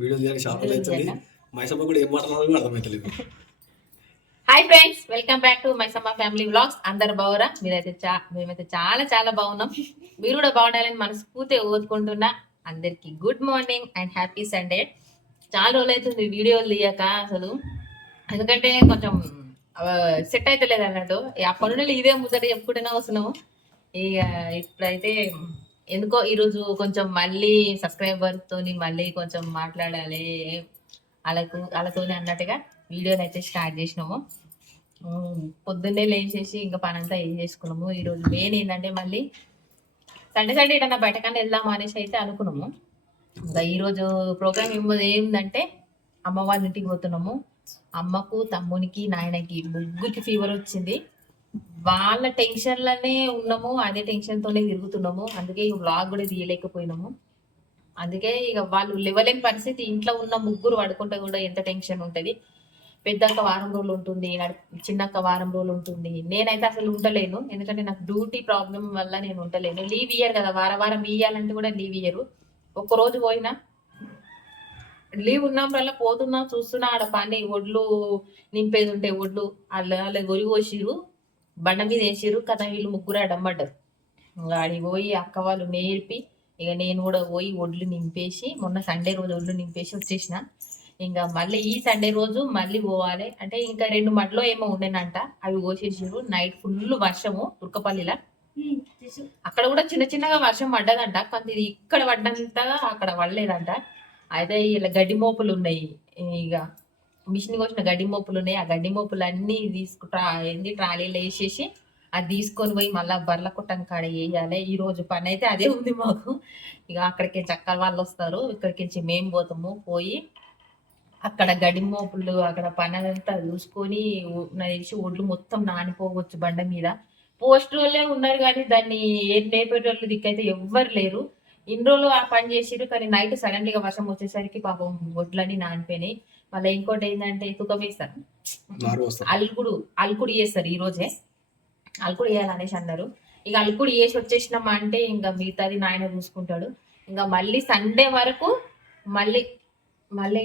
Video తీయాలి షాపులు అవుతుంది మైసమ్మ కూడా ఏం మాట్లాడాలో అర్థమవుతలేదు hi friends welcome back to my సమ్మ ఫ్యామిలీ వ్లాగ్స్ అందరు బాగురా మీరైతే చా మేమైతే చాలా చాలా బాగున్నాం మీరు కూడా బాగుండాలని మనస్ఫూర్తిగా కోరుకుంటున్నా. అందరికి good morning and happy Sunday చాలా రోజులు అవుతుంది వీడియోలు తీయక అసలు. ఎందుకంటే కొంచెం సెట్ అయితే లేదు అన్నట్టు. ఆ పనులు ఇదే ముద్దట చెప్పుకుంటూనే వస్తున్నాము. ఇక ఇప్పుడైతే ఎందుకో ఈరోజు కొంచెం మళ్ళీ సబ్స్క్రైబర్ తోని మళ్ళీ కొంచెం మాట్లాడాలి వాళ్ళకు వాళ్ళతోని అన్నట్టుగా వీడియోని అయితే స్టార్ట్ చేసినాము. పొద్దున్నే లేచేసి ఇంకా పని అంతా ఏం చేసుకున్నాము? ఈరోజు మెయిన్ ఏంటంటే మళ్ళీ సండే సండే ఏదన్నా బయటకన్నా వెళ్దాం అనేసి అయితే అనుకున్నాము. ఇంకా ఈరోజు ప్రోగ్రామ్ ఏమో అమ్మ వాళ్ళ ఇంటికి పోతున్నాము. అమ్మకు తమ్మునికి నాయనకి ముగ్గురికి ఫీవర్ వచ్చింది. వాళ్ళ టెన్షన్లనే ఉన్నాము అదే టెన్షన్ తోనే తిరుగుతున్నాము. అందుకే ఈ వ్లాగ్ కూడా తీయలేకపోయినాము. అందుకే ఇక వాళ్ళు లేవలేని పరిస్థితి. ఇంట్లో ఉన్న ముగ్గురు పడుకుంటే కూడా ఎంత టెన్షన్ ఉంటుంది. పెద్దక్క వారం రోజులు ఉంటుంది చిన్నక్క వారం రోజులు ఉంటుంది. నేనైతే అసలు ఉండలేను. ఎందుకంటే నాకు డ్యూటీ ప్రాబ్లం వల్ల నేను ఉండలేను. లీవ్ ఇయ్యరు కదా వారం వారం ఇయ్యాలంటే కూడా లీవ్ ఇయ్యరు ఒక్క రోజు పోయినా లీవ్ ఉన్నప్పుడల్లా పోతున్నా చూస్తున్నా ఆడ పని ఒడ్లు నింపేది ఉంటే ఒడ్లు అలా అలా గొరి పోసిరు బండ మీద వేసిరు కదా వీళ్ళు ముగ్గురు అడమ్మడ్డారు ఇంకా ఆడికి పోయి అక్క వాళ్ళు నేర్పి ఇక నేను కూడా పోయి ఒడ్లు నింపేసి మొన్న సండే రోజు ఒడ్లు నింపేసి వచ్చేసిన. ఇంకా మళ్ళీ ఈ సండే రోజు మళ్ళీ పోవాలి. అంటే ఇంకా రెండు మడ్లో ఏమో ఉండేనంట అవి కోసేసారు నైట్ ఫుల్ వర్షము తుర్కపల్లిలో అక్కడ కూడా చిన్న చిన్నగా వర్షం పడ్డదంట కొంత ఇక్కడ పడ్డంతగా అక్కడ పడలేదంట. అయితే ఇలా గడ్డి మోపులు ఉన్నాయి ఇక మిషన్ కోసిన గడ్డి మోపులు ఉన్నాయి ఆ గడ్డి మోపులు అన్ని తీసుకు ట్రా ఏంది ట్రాలీలో వేసేసి అది తీసుకొని పోయి మళ్ళా బర్ల కుట్టం కాడ వేయాలి. ఈ రోజు పని అయితే అదే ఉంది మాకు. ఇక అక్కడికి చక్కల వాళ్ళు వస్తారు. ఇక్కడికి నుంచి మేము పోతాము. పోయి అక్కడ గడి మోపులు అక్కడ పని అంతా చూసుకొని ఊ- నాకు తెలిసి ఒడ్లు మొత్తం నానిపోవచ్చు బండ మీద. పోస్ట్ వాళ్ళే ఉన్నారు కానీ దాన్ని ఏం లేపేటోళ్ళు దిక్కైతే ఎవ్వరు లేరు. ఇన్ని రోజులు ఆ పని చేసిరు కానీ నైట్ సడన్లీగా వర్షం వచ్చేసరికి పాపం ఒడ్లన్నీ నానిపోయినాయి. మళ్ళీ ఇంకోటి ఏంటంటే తుకం వేస్తారు. అల్కుడు అల్కుడు చేస్తారు ఈ రోజే. అల్కుడు వేయాలనేసి అన్నారు. ఇక అల్కుడు వేసి వచ్చేసినామా అంటే ఇంకా మిగతాది నాయన చూసుకుంటాడు. ఇంకా మళ్ళీ సండే వరకు మళ్ళీ మళ్ళీ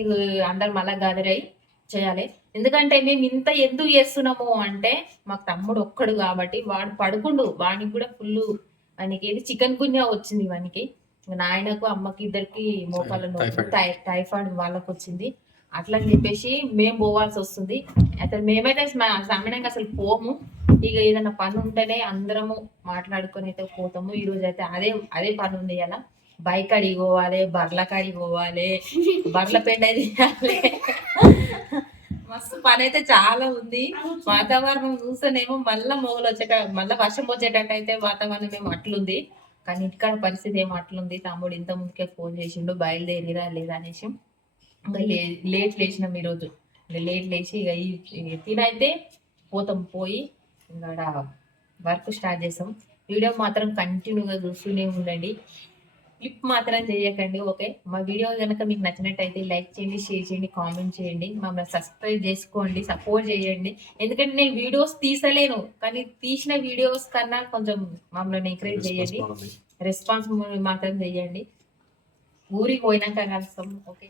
అందరు మళ్ళా అయ్యి చేయాలి. ఎందుకంటే మేము ఇంత ఎందుకు చేస్తున్నాము అంటే మాకు తమ్ముడు ఒక్కడు కాబట్టి వాడు పడుకుండు. వానికి కూడా ఫుల్ వానికి ఏది చికెన్ గున్యా వచ్చింది వానికి. నాయనకు అమ్మకి ఇద్దరికి మోకాళ్ళ టైఫాయిడ్ వాళ్ళకి వచ్చింది. అట్లా చెప్పేసి మేము పోవాల్సి వస్తుంది. అసలు మేమైతే సామాన్యంగా అసలు పోము. ఇక ఏదైనా పని ఉంటేనే అందరము మాట్లాడుకొని అయితే పోతాము. ఈ రోజు అయితే అదే అదే పని ఉంది అలా బైక్ అడిగి పోవాలి బర్ల కాడికి పోవాలి బర్ల పెండ తీయాలి మస్తు పని అయితే చాలా ఉంది. వాతావరణం చూస్తేనేమో మళ్ళీ మొగలు వచ్చేట మళ్ళీ వర్షం వచ్చేటట్టు అయితే వాతావరణం ఏమో అట్లుంది. కానీ ఇక్కడ పరిస్థితి ఏమో అట్లుంది. తమ్ముడు ఇంత ముందుకే ఫోన్ చేసిండు బయలుదేరిరా లేదా అనేసి. లేట్ లేచినాం ఈరోజు లేట్ లేచి ఇక ఈ తినైతే పోతాం పోయి ఇంకా వర్క్ స్టార్ట్ చేస్తాం. వీడియో మాత్రం కంటిన్యూగా చూస్తూనే ఉండండి. క్లిప్ మాత్రం చేయకండి ఓకే? మా వీడియో కనుక మీకు నచ్చినట్టయితే లైక్ చేయండి షేర్ చేయండి కామెంట్ చేయండి. మమ్మల్ని సబ్స్క్రైబ్ చేసుకోండి సపోర్ట్ చేయండి. ఎందుకంటే నేను వీడియోస్ తీసలేను కానీ తీసిన వీడియోస్ కన్నా కొంచెం మమ్మల్ని ఎంకరేజ్ చేయండి. రెస్పాన్స్ మాత్రం చేయండి. ఊరికి పోయినాక కలుస్తాం ఓకే?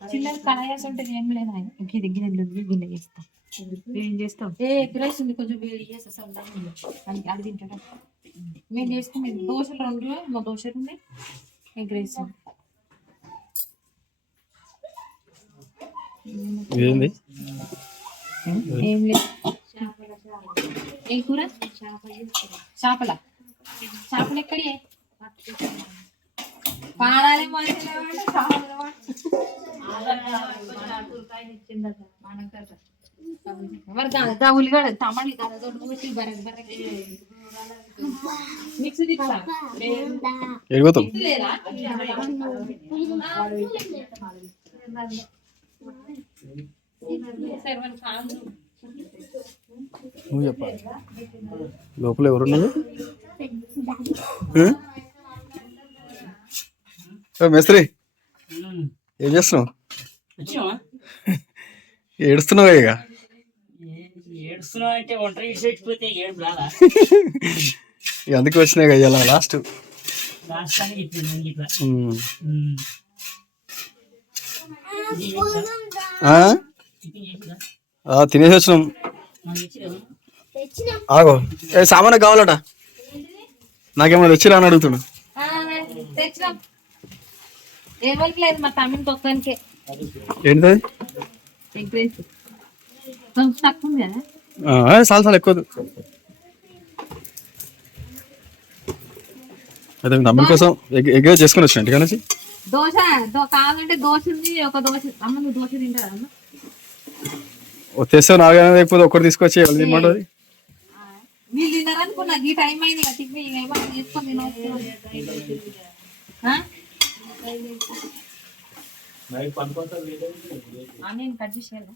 చిల్లర కళాయాస ఉంటుంది ఏం లేదు ఆయన. ఇంక దగ్గర గిన్నె చేస్తా. ఏం చేస్తాం ఏ ఎగ్ రైస్ ఉంది కొంచెం వేడి చేస్తా సరదాగా ఉంది. అది అది తింటాడా? మేము చేసుకునే దోశలు రెండు మా దోశలు ఉన్నాయి ఎగ్ రైస్ ఉంది. ఏంది? ఏం లేదు. ఏం కూర? చేపల. చేపలు ఎక్కడి పాడాలి మరి గా మిక్స్ నువ్వు చెప్పాలి. లోపల ఎవరున్నారు మేస్త్రి. ఏం చేస్తున్నావు? ఏడుస్తున్నావు ఇక? ఏడుస్తున్నావు అంటే ఒంటరి ఇచ్చిపోతే ఏడు రాదా ఇక అందుకే వచ్చినాయి కదా ఇలా లాస్ట్ అని చెప్పింది ఇట్లా తినేసి వచ్చినాం? ఆగో. ఏ సామాన్ కావాలట. నాకేమో తెచ్చిరా అని తెచ్చినాం. ఎవరికి లేదు మా తమ్మునికి ఒక్కనికే ఏంటిది? ఎగ్ రైస్ కొంచెం తక్కువ ఉంది కదా ఆ, చాలు చాలు ఎక్కువ. అయితే మీ తమ్ముడి కోసం ఎగ్ ఎగ్ రైస్ చేసుకొని వచ్చిన ఇంటికా నుంచి. దోశ దో- కావాలంటే దోశ ఉంది ఒక దోశ అమ్మ నువ్వు దోశ తింటారా అమ్మ? తెస్తే నాలుగు లేకపోతే ఒక్కటి తీసుకొచ్చి ఎవరు తినమంటుంది మీరు తిన్నారనుకున్నా ఈ టైం అయింది కదా టిఫిన్ తినవచ్చు నేను కట్ చేసేయాలి?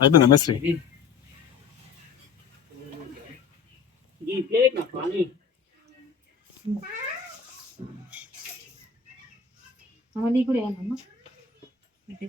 అయిపోయిందా మేస్త్రి? నాకు నీకు కూడా ఏమన్నా తిని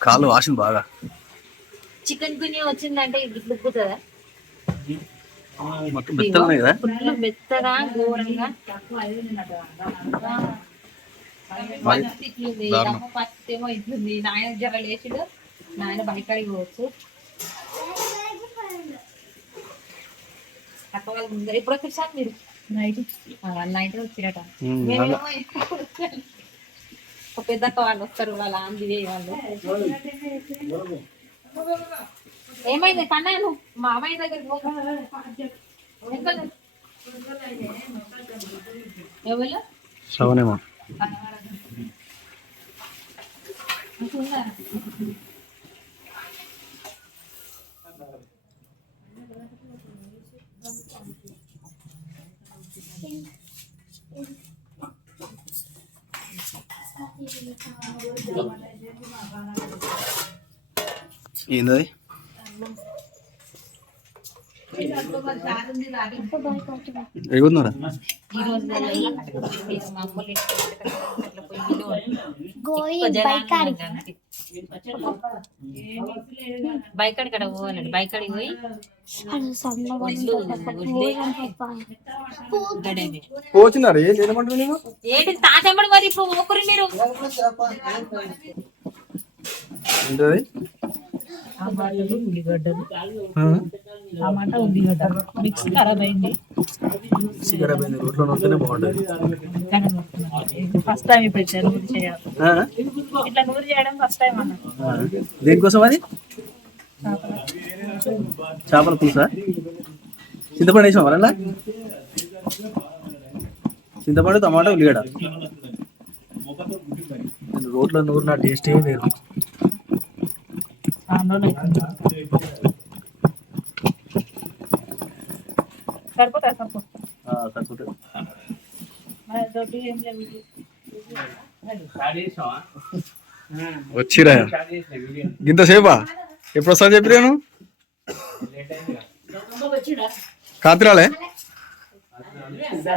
కాళ్ళు వాసింది బాగా. చికెన్ గుని వచ్చిందంటే ఇది దుక్కుతుందా మొత్తం ఫుల్ మెత్తగా ఘోరంగా. ఇట్లుంది. అమ్మ పరిస్థితి ఏమో ఇట్లుంది నాయన జర లేచుడు నాయన బయకాడికి పోవచ్చు. అక్క వాళ్ళ ముందర. ఎప్పుడు వచ్చారు మీరు? నైట్. నైట్ వచ్చిరట. మేమేమో. ఒక పెద్ద అక్క వాళ్ళు వస్తారు వాళ్ళ ఆంది వాళ్ళు. ఏమైంది కన్నా నువ్వు? మా అమ్మాయి దగ్గరికి పో. వెనకాల. ఎవరు? శ్రవణేమో ఏంది ఎగుతున్నారా ఈ రోజు నెలలో కట్టకపోతే మా అమ్మోళ్ళ ఇంటికి అట్లా పోయి విలువ. ఎక్కువ జనాలు ఉన్నారు అంతే. బైకాడి కడ పోవాలండి బైకాడికి పోయి వడ్లు వడ్లే గడేవి. పోతున్నారు? ఏంటి తాతమ్మడి మరి ఇప్పుడు ఊపిరి మీరు? ఏంటది? ఉల్లిగడ్డలు. ఆ? టమాటా ఉల్లిగడ్డ మిక్స్ ఖరాబ్ అయింది. ఖరాబ్ అయింది. రోట్లో నూరితేనే బాగుంటుంది. ఫస్ట్ టైం ఇప్పుడు ఇట్లా నూరి చేయడం ఆ? ఇట్లా నూరి చేయడం ఫస్ట్ టైం అన్న. దేనికోసం అది? చేపల పులుసా? చింతపండు వేసాం వరలా చింతపండు టమాటా ఉల్లిగడ్డ. రోట్లో నూరిన టేస్ట్ ఏం లేదు సరిపోతా సరిపోతుంది వచ్చిరా. ఇంతసేపా ఎప్పుడు వస్తా చెప్పి నేను? కాత్రాలే?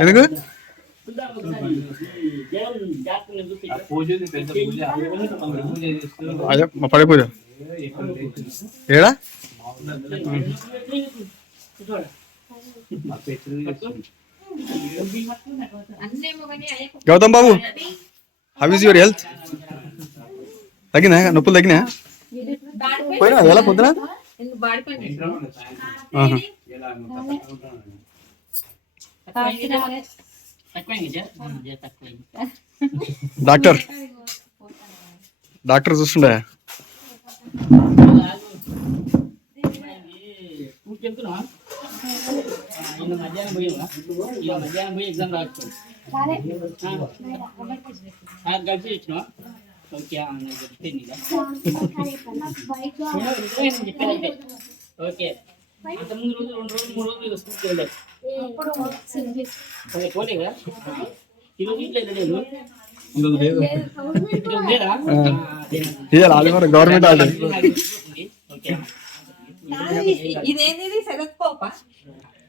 ఎందుకు? అదే మా పడే పూజ. ఏడా? Gautam Babu how is your health తగ్గినా నొప్పులు తగ్గినా పోయినా ఎలా పొద్దున? డాక్టర్. డాక్టర్ చూస్తుండే. నిన్న మధ్యాహ్నం పోయావా ఇక మధ్యాహ్నం పోయి ఎగ్జామ్ రాసుకోండి కలిసి ఇచ్చినా ఓకే నాకు చెప్తే నీకు ఓకే అంత ముందు రోజు రెండు రోజులు మూడు రోజులు స్కూల్కి వెళ్ళారు అదే పోలే కదా ఈరోజు ఇంట్లో లేదు ఈరోజు లేదా ఇయ్యాలి అది గవర్నమెంట్ హాలిడే ఓకే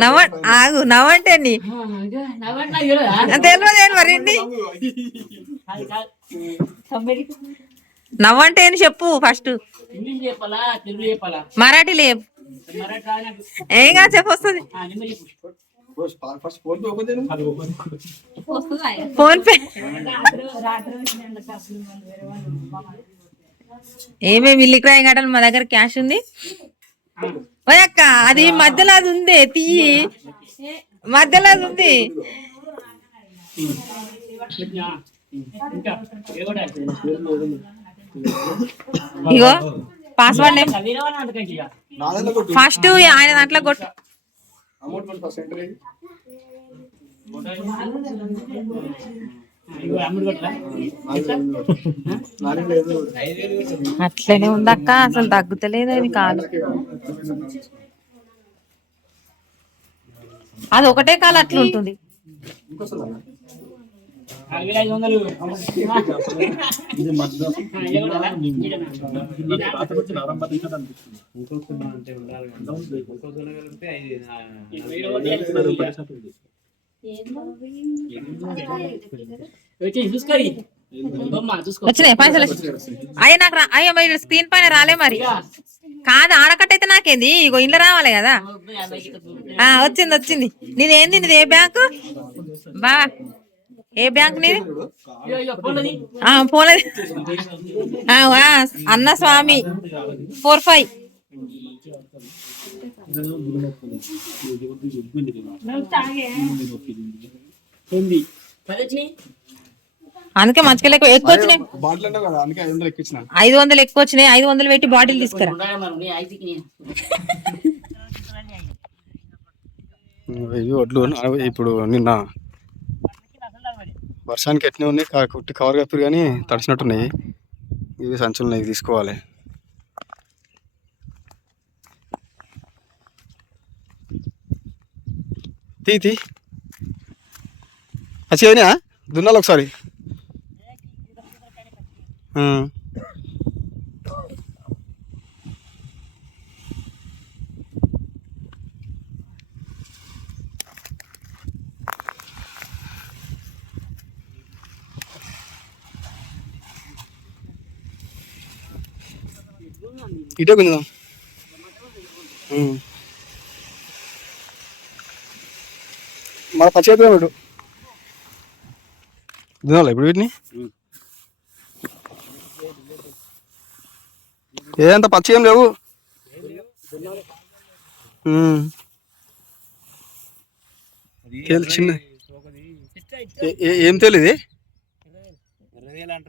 నవ్వ ఆగు నవ్వంటే ఎన్ని నవ్వట్లా తెలియదా? తెలియదు ఏంటి మరి. నవ్వంటే ఏంటి చెప్పు ఫస్ట్. ఇంగ్లీష్ చెప్పాలా తెలుగు చెప్పాలా? మరాఠీ లేపు నాకు. ఏం కాదు చెప్పు వస్తుంది. ఫోన్ పే ఏమేమి ఇల్లు క్రాయి గంటలు మా దగ్గర క్యాష్ ఉంది. అక్క అది మధ్యలో అది ఉంది తీయి మధ్యలో అది ఉంది? ఇగో పాస్వర్డ్. ఫస్ట్ ఆయన దాంట్లో కొట్టు కొట్టరా? అట్లనే ఉందక్క అసలు తగ్గుతలేదు అది కాలు. అది ఒకటే కాలు అట్లా ఉంటుంది. నాలుగు వేల. వచ్చినాయి పైసలు. అయ్యా నాకు రా- అయ్యో మరి స్క్రీన్ పైన రాలే మరి. కాదు ఆడకట్టయితే నాకేంది? ఇగో ఇంట్లో రావాలి కదా. ఆ వచ్చింది వచ్చింది. నీది ఏంది? నీది ఏ బ్యాంకు? బా ఏ బ్యాంక్ నీది? ఆ, పోలేదు అన్న స్వామి ఫోర్ ఫైవ్. ఉంది పది వచ్చినాయి అందుకే మంచిగా ఎక్కువ ఎక్కువ వచ్చినాయి. బాటిల్ అంటే కదా అందుకే ఐదు వందలు ఐదు వందలు ఎక్కువ వచ్చినాయి. ఐదు వందలు పెట్టి బాటిల్ తీసుకురా. ఇవి వడ్లు ఇప్పుడు నిన్న వర్షానికి ఎట్నే ఉన్నాయి? కుట్టి కవర్ కప్పారు కానీ తడిచినట్టున్నాయి. ఇవి సంచులు ఉన్నాయి ఇవి తీసుకోవాలి. తీ తీ వచ్చేదినా దున్నాలి ఒకసారి ఆ. ఇటే కొంచెం మన పచ్చి అయితే పెట్టు తినాలి ఇప్పుడు వీటిని? ఏదంత పచ్చి ఏం లేవు. చిన్న ఏ- ఏ- ఏం తేలు ఇది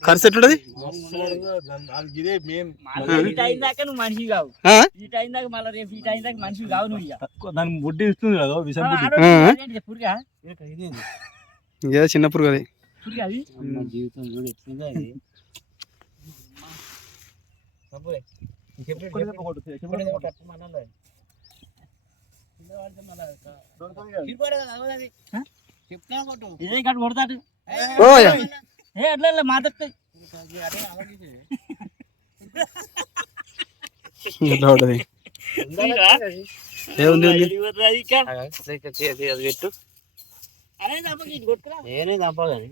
ఖర్చు ఎట్లుంటది? మనిషి కావు? ఈ టైం దాకా మళ్ళీ రేపు ఈ టైం దాకా మనిషి కావు నువ్వు దాని బుడ్డి ఇస్తుంది కదా విషం బుడ్డి. చిన్న పురుగు అది? జీవితం అది. ఇదే ఇక్కడ కొడతాడు? ఏ అట్లా మాట్లాడుతుంది ఎట్లా ఉంటుంది ఏముంది ఉంది పెట్టు నేనే చంపాలని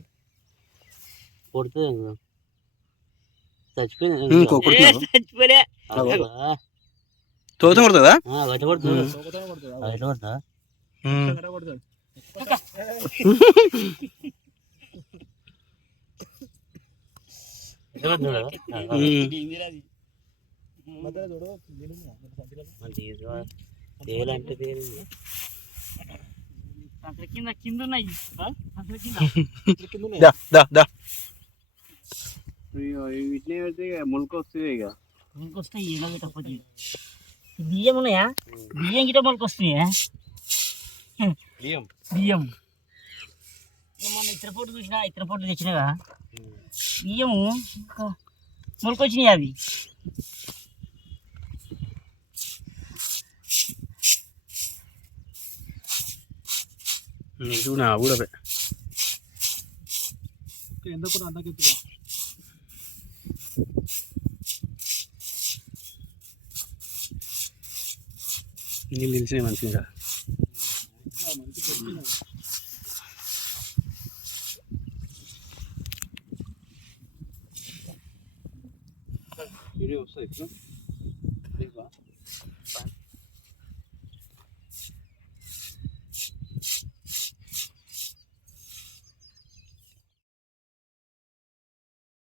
కొడుతుంది? చచ్చిపోలే. తోత కొడుతుందా? కొడుతుంది? కొడుతుందా? ఉమ్. మరి తీసుకో. తేలంటే తేలింది కింద కింద ఉన్నాయి వీటిని పెడితే వస్తుంది ఇక పెట్టకపోతే బియ్యం ఉన్నాయా బియ్యం గిట్ట మొలకొస్తున్నాయా బియ్యం బియ్యం ఇక మొన్న ఇతర పొట్టు చూసినా ఇతర పొట్టు తెచ్చినాగా బియ్యము ఇంకా మొలకొచ్చినాయి అవి ఇది నా కూడా నీళ్ళు తెలిసినాయి మంచిగా వీడియో వస్తుంది